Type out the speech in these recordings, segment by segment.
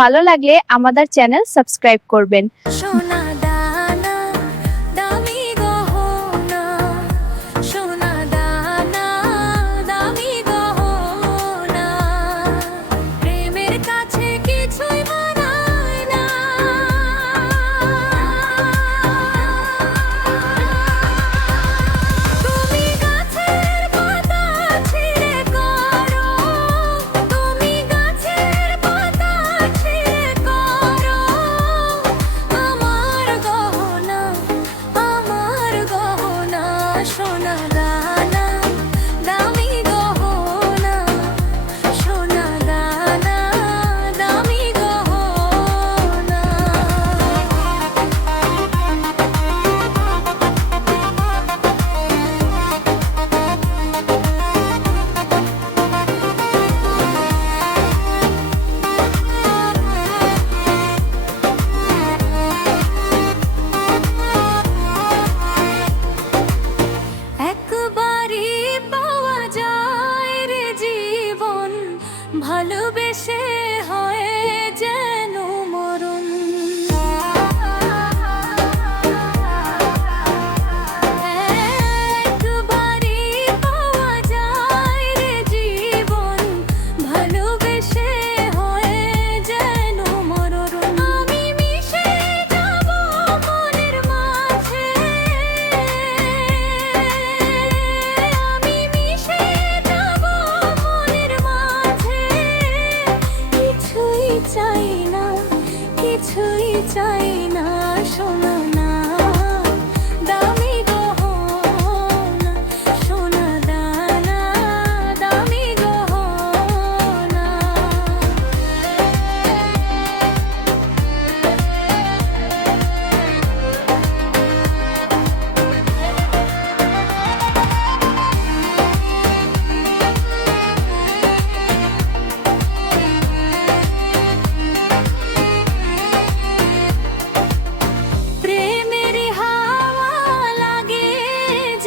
ভালো লাগলে আমাদের চ্যানেল সাবস্ক্রাইব করবেন। সোনা দানা দামি গহনা, সোনা দানা দামি গহনা, প্রেমের কাছে কিছুই মানায় না। তুমি গাছের পাতা ছিঁড়ে করো, তুমি গাছের পাতা ছিঁড়ে করো আমার গহনা, আমার গহনা, সোনা দানা দামি গহনা, সোনা দানা দামি গহনা। একবারই পাওয়া যায় রে জীবন, ভালোবেসে হয় যেন মরণ। একবারই পাওয়া যায় রে জীবন, ভালোবেসে হয় যেন মরণ। আমি মিশে যাব মনের মাঝে, আমি মিশে যাব মনের মাঝে, কিছুই চাই না, কিছুই চাই না, সোনা না দামি গহনা, সোনা দানা দামি গহনা। প্রেমের হাওয়া লাগে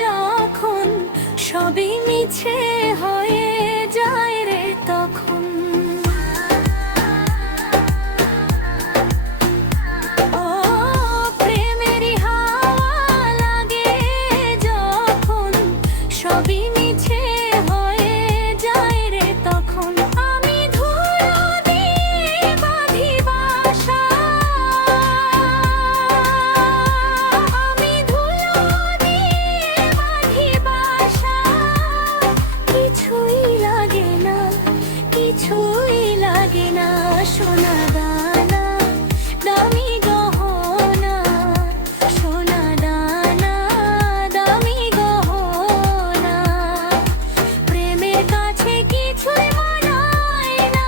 যখন, সবই মিছে হয়ে যায় রে তখন। ও প্রেমের হাওয়া লাগে যখন, সবই মিছে হয়ে যায় রে তখন। আমি ধুলো দিয়ে বাঁধি বাসা, আমি ধুলো দিয়ে বাঁধি বাসা, কিছুই লাগে না, কিছুই লাগে না, সোনা দানা দামি গহনা, সোনা দানা দামি গহনা, প্রেমের কাছে কিছুই মানায় না।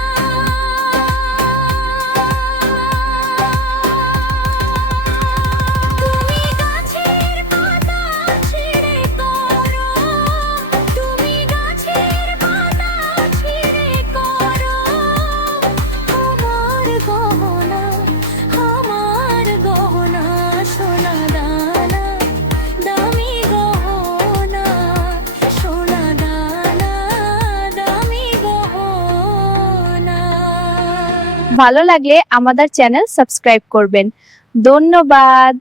তুমি গাছের পাতা ছিঁড়ে করো, তুমি গাছের পাতা ছিঁড়ে করো আমার গহনা, আমার গহনা, সোনা দানা দামি গহনা, সোনা দানা দামি গহনা। ভালো লাগলে আমাদের চ্যানেল সাবস্ক্রাইব করবেন। ধন্যবাদ।